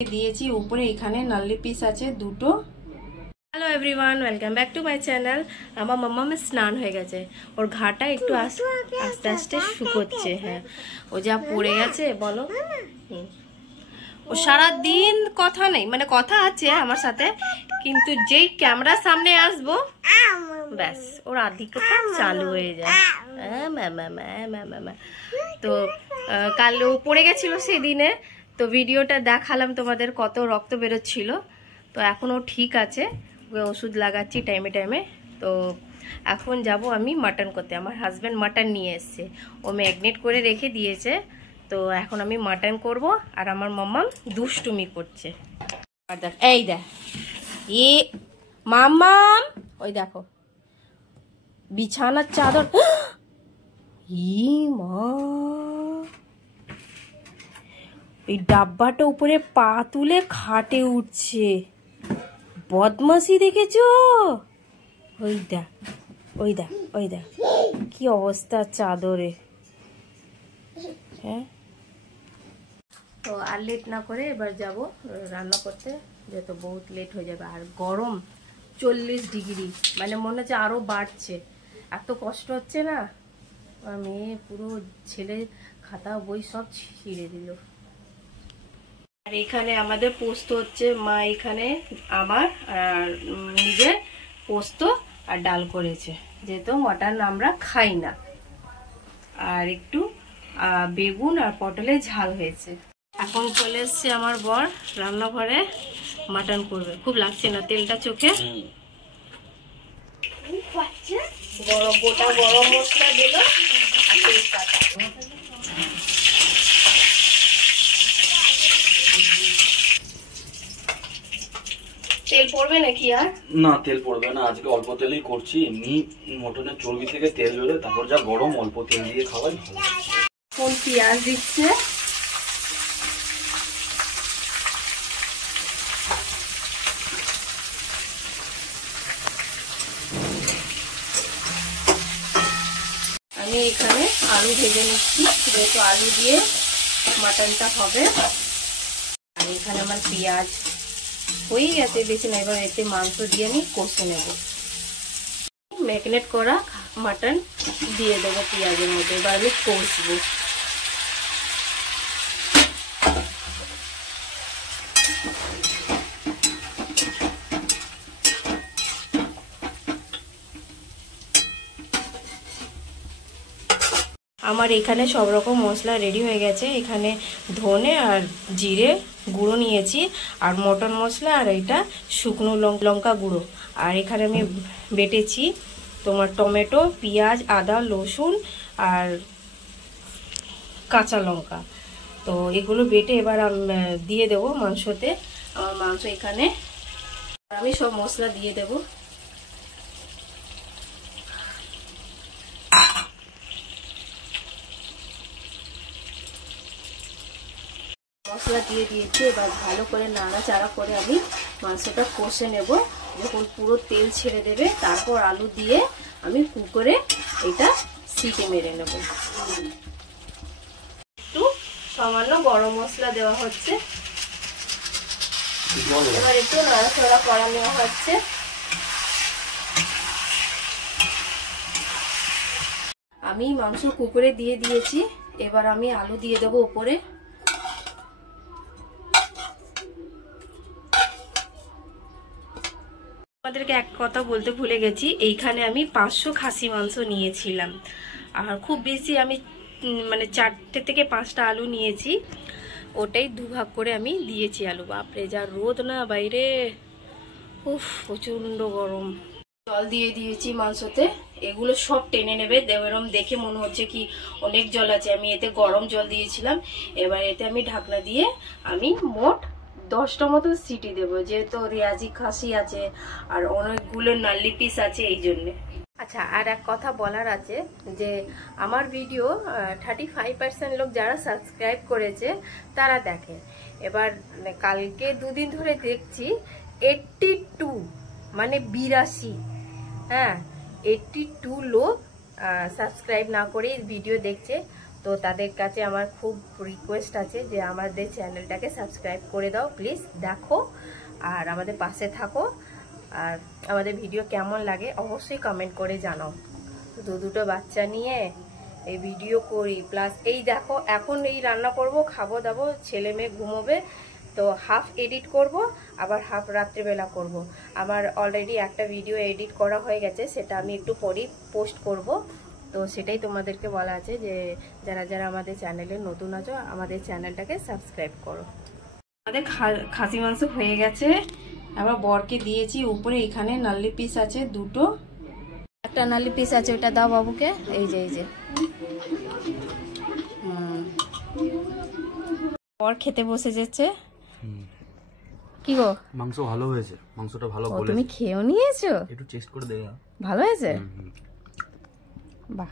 দিয়েছি উপরে, এখানে নাল্লি পিস আছে দুটো। Hello everyone, welcome back to my channel. আমার মাম্মা স্নান হয়ে গেছে, ওর ঘাটা একটু আস্তে আস্তে শুকোচ্ছে। হ্যাঁ, ও যা পড়ে গেছে বলো। ও সারাদিন কথা নেই, মানে কথা আছে আমার সাথে, কিন্তু যেই ক্যামেরার সামনে আসবো ব্যাস ওর আধিক্যতা চালু হয়ে যায়। তো কাল ও পড়ে গেছিল সেদিনে, তো ভিডিওটা দেখালাম তোমাদের, কত রক্ত বেরোচ্ছিল। তো এখনও ঠিক আছে, ওকে ওষুধ লাগাচ্ছি টাইমে টাইমে। তো এখন যাব আমি মাটন করতে। আমার হাজব্যান্ড মাটন নিয়ে এসছে, ও ম্যাগনেট করে রেখে দিয়েছে। তো এখন আমি মাটন করব, আর আমার মাম্মাম দুষ্টুমি করছে। আর দেখ, এই দেখ এ মাম্মাম, ওই দেখো বিছানার চাদর। মা, এই ডাব্বাটা উপরে পা তুলে খাটে উঠছে, বদমাসি দেখেছো? ওই দেখ, ওই দেখ, ওই দেখ কি অবস্থা চাদরে। হ্যাঁ, তো আর লেট না করে এবার যাব রান্না করতে, যেহেতু বহুত লেট হয়ে যাবে। আর গরম 40 ডিগ্রি, মানে মনে হচ্ছে আরো বাড়ছে, এত কষ্ট হচ্ছে না। মেয়ে পুরো ছেলে খাতা বই সব ছিঁড়ে দিল। আর এখানে আমাদের পোস্ত হচ্ছে, মা এখানে আমার আর নিজের পোস্ত আর ডাল করেছে, যেহেতু মটন আমরা খাই না। আর একটু বেগুন আর পটলের ঝাল হয়েছে। এখন চলে এসছে আমার বর রান্নাঘরে, মাটন করবে। খুব লাগছে না তেলটা চোখে? গোটা গরম মশলা দিল আর তেজপাতা। তেল পড়বে নাকি? আর না, তেল পড়বে না, আজকে অল্প তেলেই করছি। এমনি মটনের চর্বি থেকে তেল বেরোয়, তারপর যা গরম, অল্প তেল দিয়ে খাওয়াই ভালো। কোন পেঁয়াজ দিচ্ছে, আমি এখানে আলু ভেজে নিচ্ছি, যেহেতু আলু দিয়ে মাটনটা হবে। আর এখানে আমার পেঁয়াজ হয়ে গেছে, বেশি না। এবার এতে মাংস দিয়ে আমি কষে নেব। ম্যারিনেট করা মাটন দিয়ে দেবো পেঁয়াজের মধ্যে, এবার আমি কষবো। আমার এখানে সব রকম মশলা রেডি হয়ে গেছে। এখানে ধনে আর জিরে গুঁড়ো নিয়েছি, আর মটন মশলা, আর এটা শুকনো লঙ্কা গুঁড়ো। আর এখানে আমি বেটেছি তোমার টমেটো, পেঁয়াজ, আদা, রসুন আর কাঁচা লঙ্কা। তো এগুলো বেটে এবার দিয়ে দেবো মাংসতে। আমার মাংস এখানে আমি সব মশলা দিয়ে দেবো। মশলা দিয়ে দিয়েছি, এবার ভালো করে নাড়াচাড়া করে আমি মাংসটা কষে নেব। যখন পুরো তেল ছেড়ে দেবে, তারপর আলু দিয়ে আমি কুকারে এটা সিটি মেরে নেব। একটু সামান্য গরম মশলা দেওয়া হচ্ছে, এবার একটু নাড়াচাড়া করা নেওয়া হচ্ছে। আমি মাংস কুকারে দিয়ে দিয়েছি, এবার আমি আলু দিয়ে দেবো উপরে। আপনাদেরকে এক কথা বলতে ভুলে গেছি, এইখানে আমি 500 খাসি মাংস নিয়েছিলাম। আর খুব বেশি আমি মানে 4টে থেকে 5টা আলু নিয়েছি, ওটাই দুভাগ করে আমি দিয়েছি আলু। বাপরে যা রোদ না বাইরে, উফ প্রচন্ড গরম। জল দিয়ে দিয়েছি মাংসতে, এগুলো সব টেনে নেবে। এরকম দেখে মনে হচ্ছে কি অনেক জল আছে, আমি এতে গরম জল দিয়েছিলাম। এবার এতে আমি ঢাকনা দিয়ে আমি মোট 10টা মতো সিটি দেবো, যেহেতু রিয়াজি খাসি আছে আর অনেকগুলো নাল্লি পিস আছে, এই জন্যে। আচ্ছা, আর এক কথা বলার আছে যে আমার ভিডিও 35% লোক যারা সাবস্ক্রাইব করেছে তারা দেখে। এবার কালকে 2 দিন ধরে দেখছি 82, মানে 82, হ্যাঁ 82 লোক সাবস্ক্রাইব না করে ভিডিও দেখছে। তো তো তাদের কাছে আমার খুব রিকোয়েস্ট আছে যে আমাদের চ্যানেলটাকে সাবস্ক্রাইব করে দাও প্লিজ, দেখো আর আমাদের পাশে থাকো। আর আমাদের ভিডিও কেমন লাগে অবশ্যই কমেন্ট করে জানাও। দুটো বাচ্চা নিয়ে এই ভিডিও করি, প্লাস এই দেখো এখন এই রান্না করব, খাবো দাবো, ছেলে মেয়ে ঘুমোবে, তো হাফ এডিট করব আবার হাফ রাত্রিবেলা করব। আমার অলরেডি একটা ভিডিও এডিট করা হয়ে গেছে, সেটা আমি একটু পরেই পোস্ট করব। তো সেটাই তোমাদেরকে বলা আছে যে যারা যারা আমাদের চ্যানেলে নতুন আছো আমাদের চ্যানেলটাকে সাবস্ক্রাইব করো। আমাদের খাসি মাংস হয়ে গেছে, আবার বরকে দিয়েছি উপরে। এখানে নাল্লি পিস আছে দুটো, একটা নাল্লি পিস আছে, ওটা দাও বাবুকে। এই যে বর খেতে বসে যাচ্ছে। কি গো, মাংস ভালো হয়েছে, মাংসটা ভালো বলেছে। তুমি খেয়েও নিয়েছো? একটু টেস্ট করে দেখো। ভালো হয়েছে? বাহ।